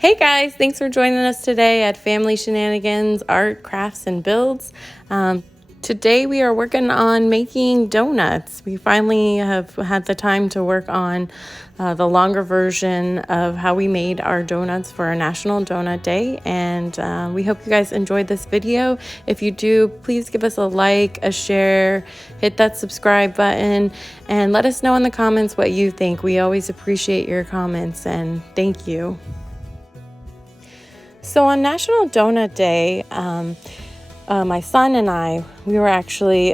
Hey guys, thanks for joining us today at Family Shenanigans, Art, Crafts, and Builds. Today we are working on making donuts. We finally have had the time to work on the longer version of how we made our donuts for our National Doughnut Day, and we hope you guys enjoyed this video. If you do, please give us a like, a share, hit that subscribe button, and let us know in the comments what you think. We always appreciate your comments, and thank you. So on National Doughnut Day, my son and I, we were actually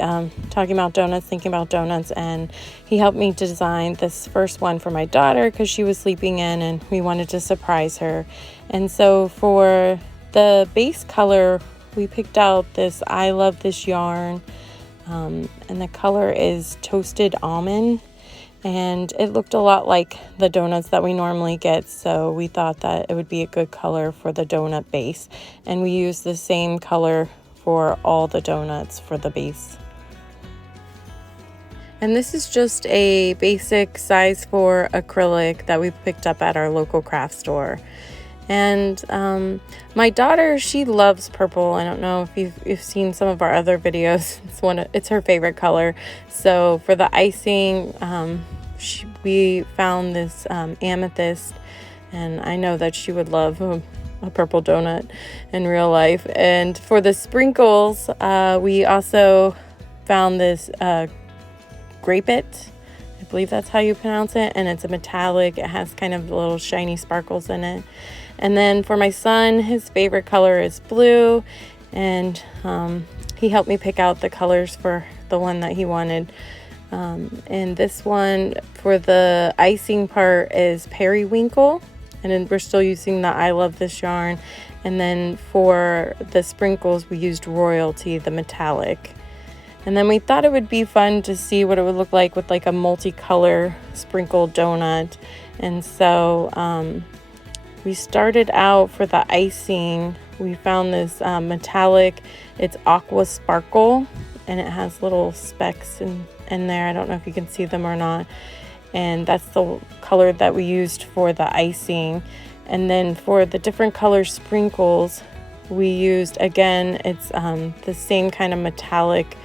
talking about donuts, thinking about donuts, and he helped me to design this first one for my daughter because she was sleeping in and we wanted to surprise her. And so for the base color, we picked out this I Love This yarn, and the color is Toasted Almond. And it looked a lot like the donuts that we normally get, so we thought that it would be a good color for the donut base. And we used the same color for all the donuts for the base. And this is just a basic size 4 acrylic that we picked up at our local craft store. And my daughter, she loves purple. I don't know if you've seen some of our other videos. It's her favorite color. So for the icing, we found this amethyst, and I know that she would love a purple donut in real life. And for the sprinkles, we also found this grape it. I believe that's how you pronounce it, and it's a metallic. It has kind of little shiny sparkles in it. And then for my son, his favorite color is blue, and he helped me pick out the colors for the one that he wanted. And this one for the icing part is periwinkle, and then we're still using the I Love This yarn. And then for the sprinkles, we used royalty, the metallic. And then we thought it would be fun to see what it would look like with like a multicolor sprinkled donut. And so we started out for the icing. We found this metallic, it's aqua sparkle, and it has little specks in there. I don't know if you can see them or not. And that's the color that we used for the icing. And then for the different color sprinkles, we used, again, it's the same kind of metallic.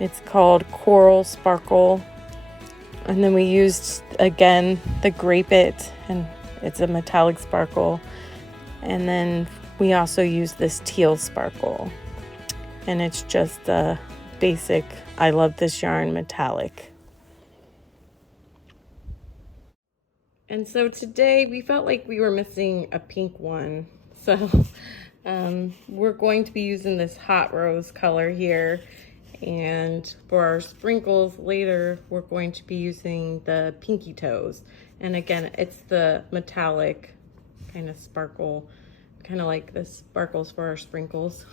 It's called Coral Sparkle. And then we used, again, the Grape It, and it's a metallic sparkle. And then we also used this Teal Sparkle. And it's just a basic I Love This yarn metallic. And so today we felt like we were missing a pink one. So we're going to be using this hot rose color here. And for our sprinkles later, we're going to be using the pinky toes. And again, it's the metallic kind of sparkle, kind of like the sparkles for our sprinkles.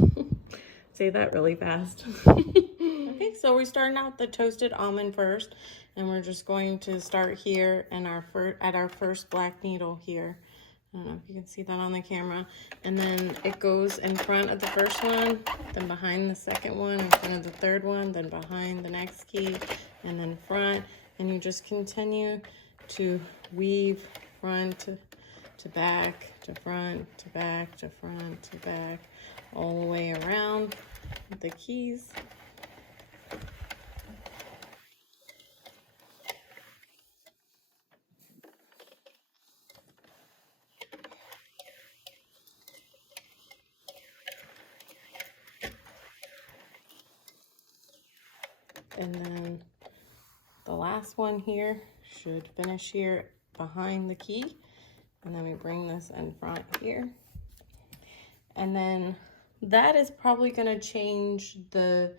Say that really fast. Okay, so we're starting out the toasted almond first, and we're just going to start here in at our first black needle here. I don't know if you can see that on the camera. And then it goes in front of the first one, then behind the second one, in front of the third one, then behind the next key, and then front. And you just continue to weave front to back, to front, to back, to front, to back, all the way around with the keys. And then the last one here should finish here behind the key. And then we bring this in front here. And then that is probably going to change the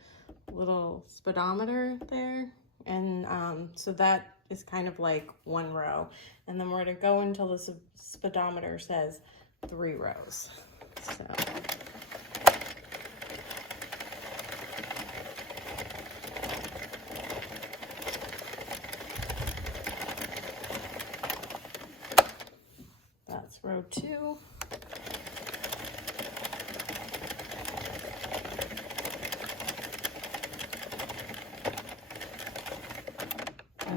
little speedometer there. And so that is kind of like one row. And then we're going to go until the speedometer says 3 rows. So. That's row 2.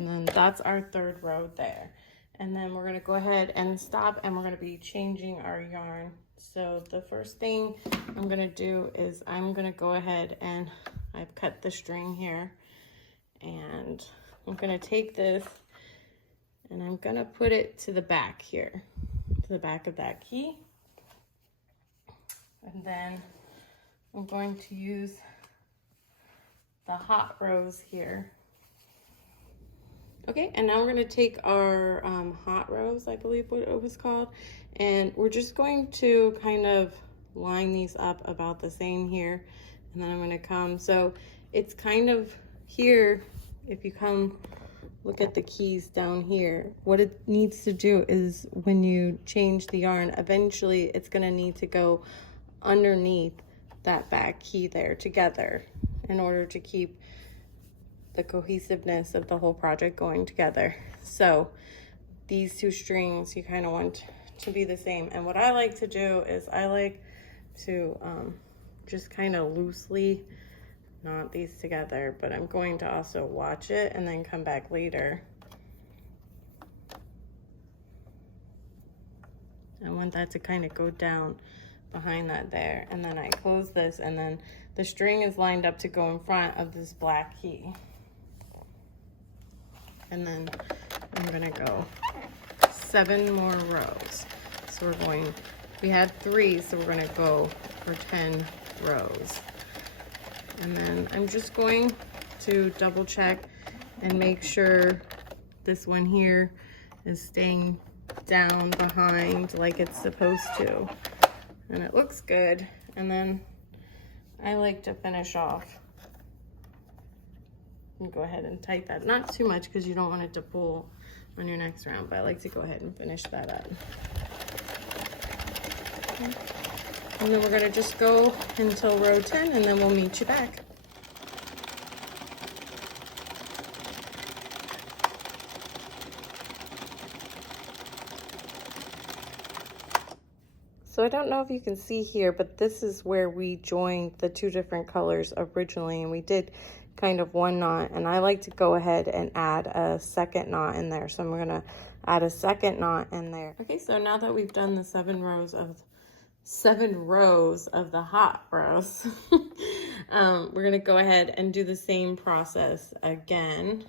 And then that's our 3rd row there. and then we're gonna go ahead and stop, and we're gonna be changing our yarn. So the first thing I'm gonna do is I'm gonna go ahead and I've cut the string here, and I'm gonna take this and I'm gonna put it to the back here, to the back of that key. And then I'm going to use the hot rose here. Okay, and now we're gonna take our hot rose, I believe what it was called, and we're just going to kind of line these up about the same here. And then I'm gonna come, so it's kind of here, if you come look at the keys down here, what it needs to do is when you change the yarn, eventually it's gonna need to go underneath that back key there together in order to keep the cohesiveness of the whole project going together. So these two strings you kind of want to be the same. And what I like to do is I like to just kind of loosely knot these together, but I'm going to also watch it and then come back later. I want that to kind of go down behind that there, and then I close this, and then the string is lined up to go in front of this black key. And then I'm gonna go 7 more rows. So we had 3, so we're gonna go for 10 rows. And then I'm just going to double check and make sure this one here is staying down behind like it's supposed to. And it looks good. And then I like to finish off and go ahead and tighten that. Not too much because you don't want it to pull on your next round, but I like to go ahead and finish that up. Okay. And then we're gonna just go until row 10, and then we'll meet you back. So I don't know if you can see here, but this is where we joined the 2 different colors originally, and we did kind of one knot, and I like to go ahead and add a second knot in there. So I'm gonna add a second knot in there. Okay, so now that we've done the 7 rows of the hot rows, we're gonna go ahead and do the same process again.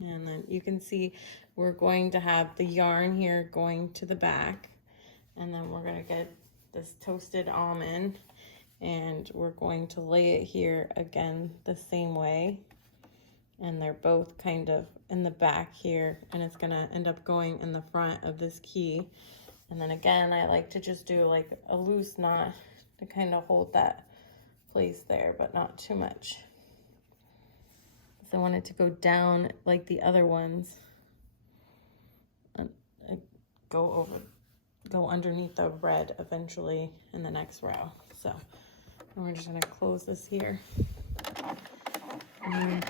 And then you can see we're going to have the yarn here going to the back, and then we're gonna get this toasted almond, and we're going to lay it here again the same way. And they're both kind of in the back here, and it's gonna end up going in the front of this key. And then again, I like to just do like a loose knot to kind of hold that place there, but not too much. So I want it to go down like the other ones, and go underneath the red eventually in the next row. So we're just gonna close this here, and then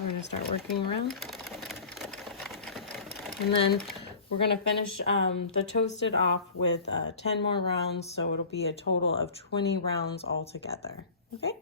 we're gonna start working around, and then we're gonna finish the toasted off with 10 more rounds, so it'll be a total of 20 rounds altogether. Okay.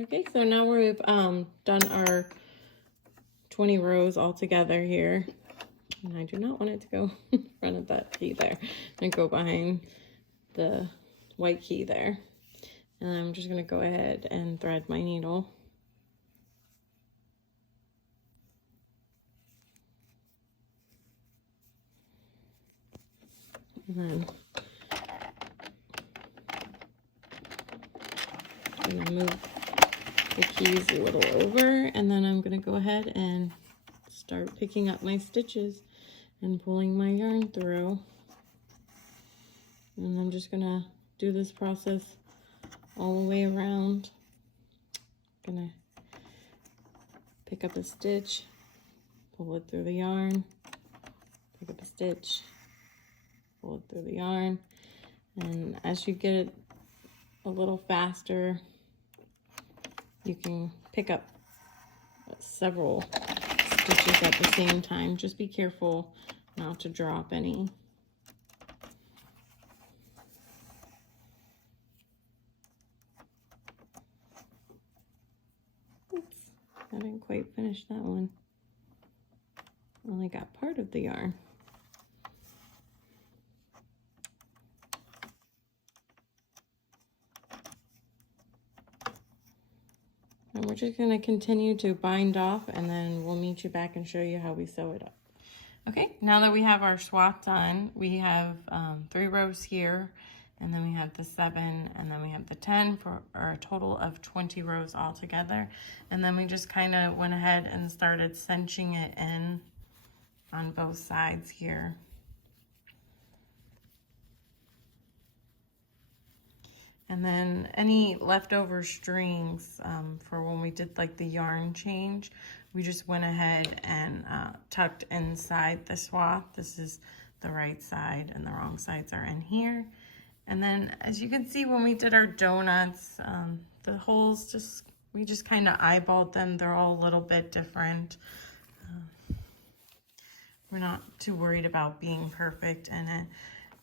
Okay, so now we've done our 20 rows all together here. And I do not want it to go in front of that key there. And go behind the white key there. And I'm just gonna go ahead and thread my needle. And then I'm gonna move the keys a little over, and then I'm gonna go ahead and start picking up my stitches and pulling my yarn through. And I'm just gonna do this process all the way around. Gonna pick up a stitch, pull it through the yarn, pick up a stitch, pull it through the yarn, and as you get it a little faster, you can pick up several stitches at the same time. Just be careful not to drop any. Oops, I didn't quite finish that one. Only got part of the yarn. And we're just gonna continue to bind off, and then we'll meet you back and show you how we sew it up. Okay, now that we have our swath done, we have 3 rows here, and then we have the 7, and then we have the 10 for a total of 20 rows all together. And then we just kind of went ahead and started cinching it in on both sides here. And then any leftover strings for when we did like the yarn change, we just went ahead and tucked inside the swath. This is the right side and the wrong sides are in here. And then as you can see, when we did our donuts, the holes we just kind of eyeballed them. They're all a little bit different. We're not too worried about being perfect in it.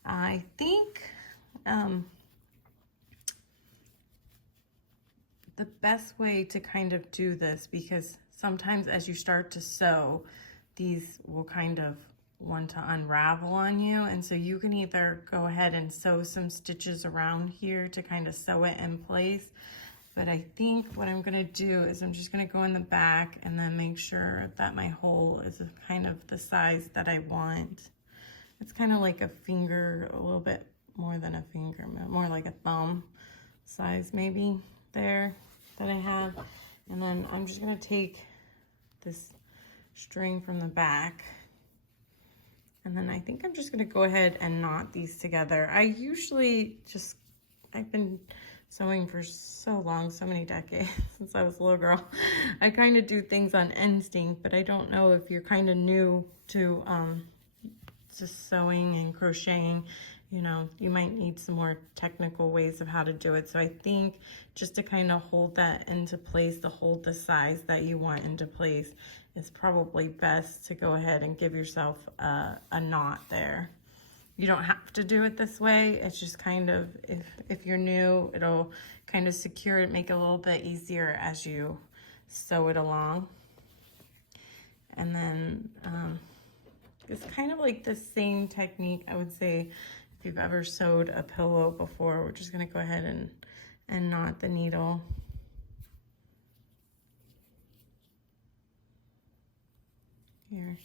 I think the best way to kind of do this, because sometimes as you start to sew, these will kind of want to unravel on you. And so you can either go ahead and sew some stitches around here to kind of sew it in place. But I think what I'm gonna do is I'm just gonna go in the back and then make sure that my hole is kind of the size that I want. It's kind of like a finger, a little bit more than a finger, more like a thumb size maybe there that I have. And then I'm just gonna take this string from the back, and then I think I'm just gonna go ahead and knot these together. I've been sewing for so long, so many decades, since I was a little girl. I kind of do things on instinct, but I don't know if you're kind of new to just sewing and crocheting, you know, you might need some more technical ways of how to do it. So I think just to kind of hold that into place, to hold the size that you want into place, it's probably best to go ahead and give yourself a knot there. You don't have to do it this way. It's just kind of, if you're new, it'll kind of secure it, make it a little bit easier as you sew it along. And then it's kind of like the same technique, I would say, if you've ever sewed a pillow before. We're just gonna go ahead and knot the needle. Here.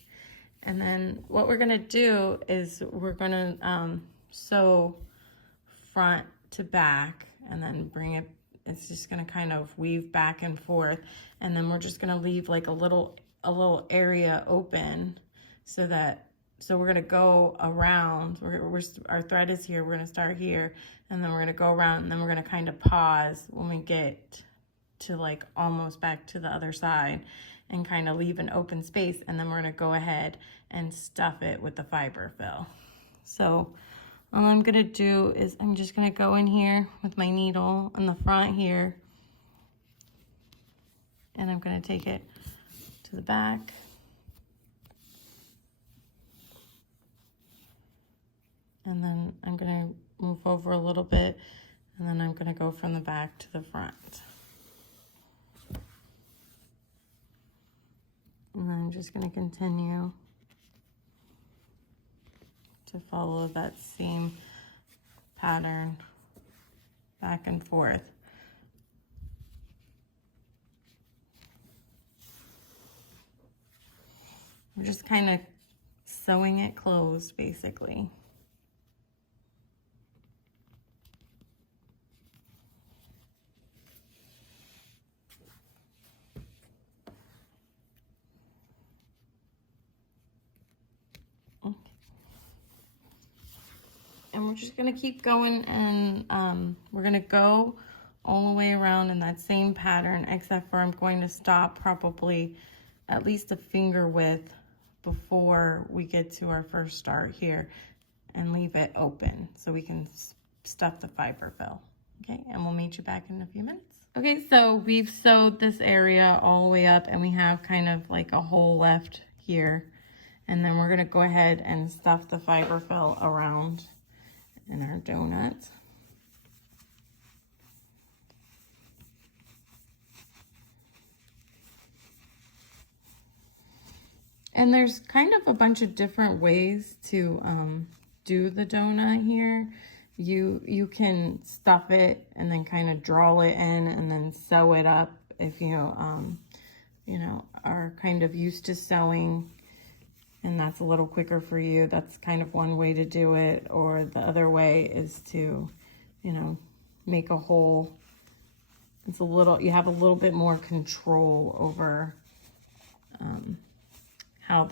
And then what we're gonna do is we're gonna sew front to back and then bring it, it's just gonna kind of weave back and forth. And then we're just gonna leave like a little area open so we're gonna go around, our thread is here, we're gonna start here, and then we're gonna go around, and then we're gonna kind of pause when we get to like almost back to the other side and kind of leave an open space, and then we're gonna go ahead and stuff it with the fiber fill. So all I'm gonna do is I'm just gonna go in here with my needle in the front here, and I'm gonna take it to the back. And then I'm gonna move over a little bit, and then I'm gonna go from the back to the front. And then I'm just gonna continue to follow that same pattern back and forth. We're just kind of sewing it closed, basically. And we're just gonna keep going, and we're gonna go all the way around in that same pattern, except for I'm going to stop probably at least a finger width before we get to our first start here and leave it open so we can stuff the fiber fill. Okay, and we'll meet you back in a few minutes. Okay, so we've sewed this area all the way up and we have kind of like a hole left here. And then we're gonna go ahead and stuff the fiber fill around in our donut. And there's kind of a bunch of different ways to do the donut here. You can stuff it and then kind of draw it in and then sew it up if you know, are kind of used to sewing and that's a little quicker for you. That's kind of one way to do it. Or the other way is to, you know, make a hole. It's a little, you have a little bit more control over how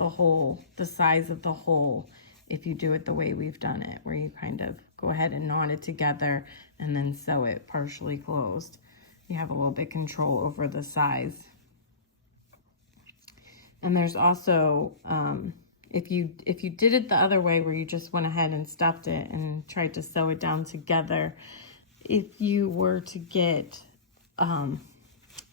the size of the hole, if you do it the way we've done it, where you kind of go ahead and knot it together and then sew it partially closed. You have a little bit control over the size. And there's also, if you did it the other way where you just went ahead and stuffed it and tried to sew it down together, if you were to get,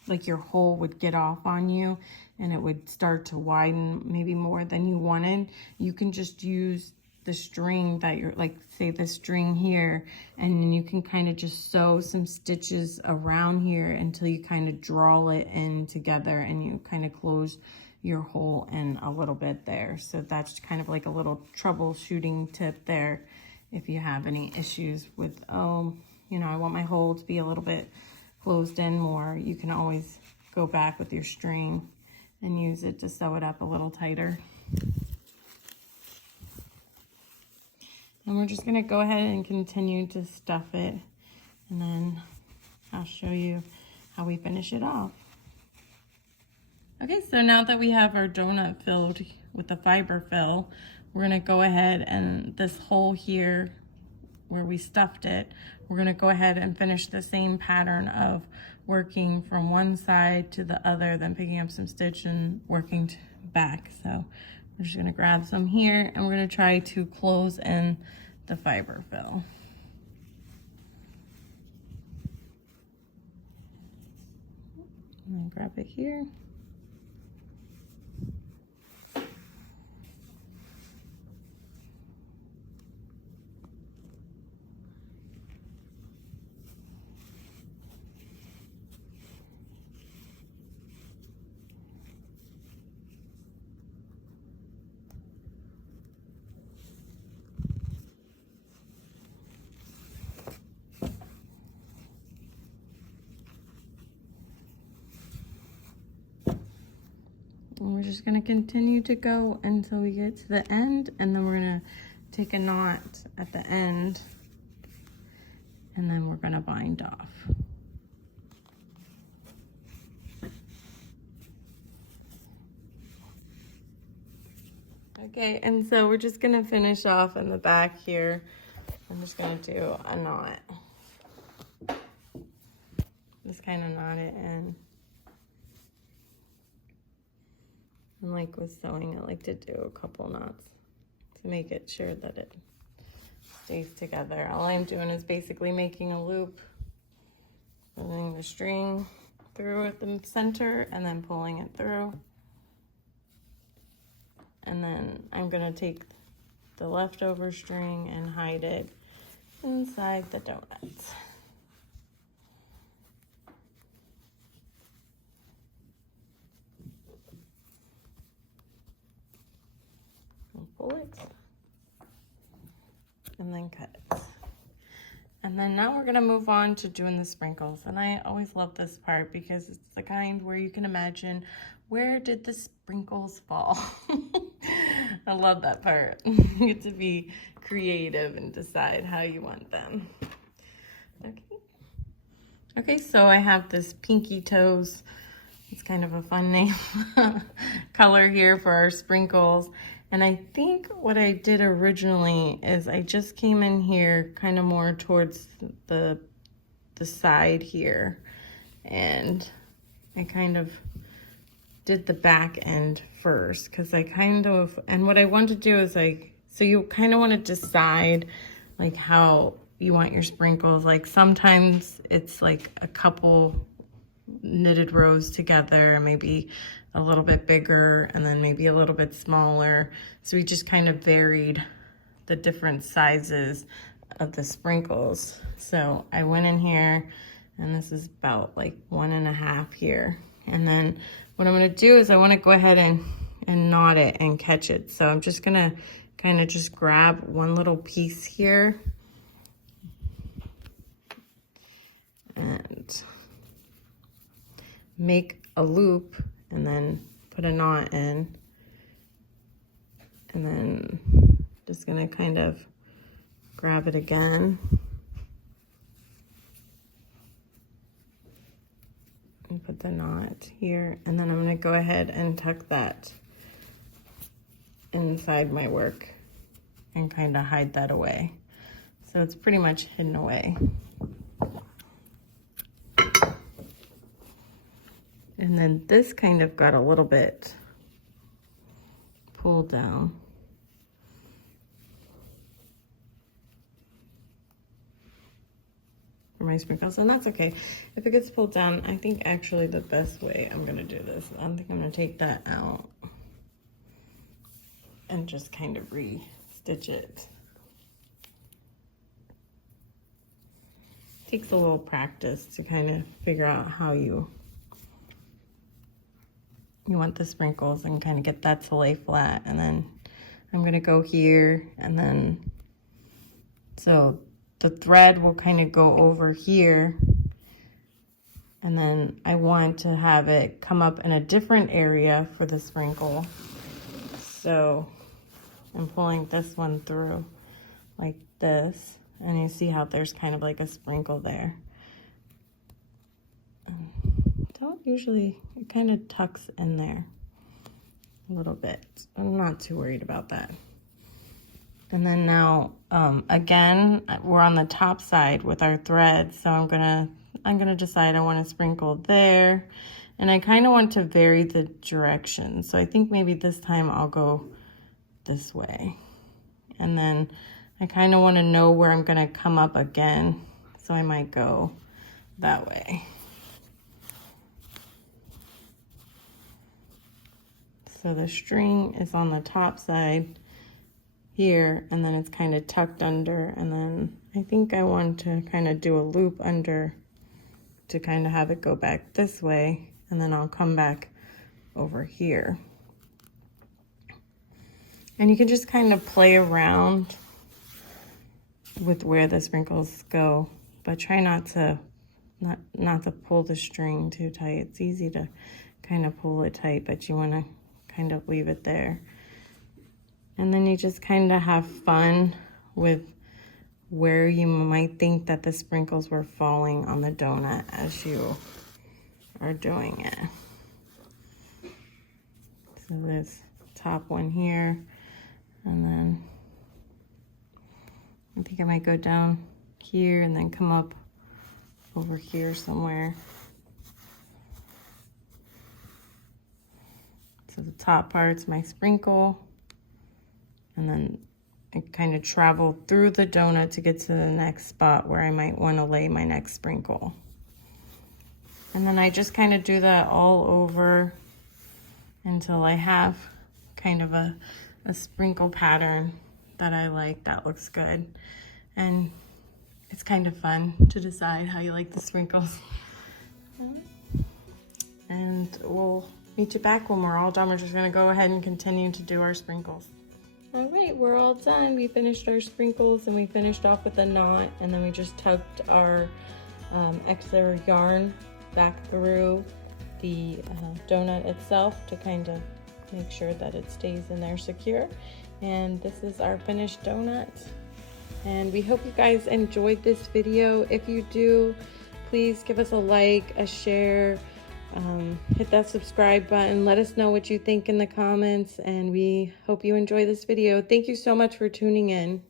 like your hole would get off on you and it would start to widen maybe more than you wanted, you can just use the string that you're, like say the string here, and then you can kind of just sew some stitches around here until you kind of draw it in together and you kind of close your hole in a little bit there. So that's kind of like a little troubleshooting tip there if you have any issues with, oh, you know, I want my hole to be a little bit closed in more. You can always go back with your string and use it to sew it up a little tighter. And we're just gonna go ahead and continue to stuff it, and then I'll show you how we finish it off. Okay, so now that we have our donut filled with the fiber fill, we're gonna go ahead and this hole here where we stuffed it, we're gonna go ahead and finish the same pattern of working from one side to the other, then picking up some stitch and working back. So we're just gonna grab some here and we're gonna try to close in the fiber fill. And then grab it here. And we're just gonna continue to go until we get to the end, and then we're gonna take a knot at the end, and then we're gonna bind off. Okay, and so we're just gonna finish off in the back here. I'm just gonna do a knot. Just kind of knot it in. And like with sewing, I like to do a couple knots to make it sure that it stays together. All I'm doing is basically making a loop, pulling the string through at the center and then pulling it through. And then I'm gonna take the leftover string and hide it inside the donuts. Pull it and then cut it. And then now we're gonna move on to doing the sprinkles. And I always love this part because it's the kind where you can imagine, where did the sprinkles fall? I love that part. You get to be creative and decide how you want them. Okay, so I have this Pinky Toes. It's kind of a fun name. Color here for our sprinkles. And I think what I did originally is I just came in here kind of more towards the side here. And I kind of did the back end first, because I kind of, and what I want to do is like, so you kind of want to decide like how you want your sprinkles. Like sometimes it's like a couple knitted rows together, maybe a little bit bigger and then maybe a little bit smaller. So we just kind of varied the different sizes of the sprinkles. So I went in here, and this is about like 1.5 here. And then what I'm gonna do is I wanna go ahead and knot it and catch it. So I'm just gonna kind of just grab one little piece here and make a loop and then put a knot in. And then just gonna kind of grab it again and put the knot here, and then I'm gonna go ahead and tuck that inside my work and kind of hide that away. So it's pretty much hidden away. And then this kind of got a little bit pulled down. For my sprinkles, and that's okay. If it gets pulled down, I think actually the best way I'm gonna do this, I think I'm gonna take that out and just kind of re-stitch it. Takes a little practice to kind of figure out how you want the sprinkles and kind of get that to lay flat. And then I'm gonna go here, and then so the thread will kind of go over here, and then I want to have it come up in a different area for the sprinkle. So I'm pulling this one through like this, and you see how there's kind of like a sprinkle there. Don't usually, it kind of tucks in there a little bit. I'm not too worried about that. And then now, again, we're on the top side with our thread, so I'm gonna decide I want to sprinkle there, and I kind of want to vary the direction. So I think maybe this time I'll go this way, and then I kind of want to know where I'm gonna come up again, so I might go that way. So the string is on the top side here, and then it's kind of tucked under, and then I think I want to kind of do a loop under to kind of have it go back this way, and then I'll come back over here. And you can just kind of play around with where the sprinkles go, but try not to pull the string too tight. It's easy to kind of pull it tight, but you want to kind of leave it there. And then you just kind of have fun with where you might think that the sprinkles were falling on the donut as you are doing it. So this top one here, and then I think I might go down here and then come up over here somewhere. So the top part's my sprinkle, and then I kind of travel through the donut to get to the next spot where I might want to lay my next sprinkle. And then I just kind of do that all over until I have kind of a sprinkle pattern that I like, that looks good. And it's kind of fun to decide how you like the sprinkles. And we'll meet you back when we're all done. We're just gonna go ahead and continue to do our sprinkles. All right, we're all done. We finished our sprinkles, and we finished off with a knot, and then we just tucked our extra yarn back through the donut itself to kind of make sure that it stays in there secure. And this is our finished donut. And we hope you guys enjoyed this video. If you do, please give us a like, a share, hit that subscribe button. Let us know what you think in the comments, and we hope you enjoy this video. Thank you so much for tuning in.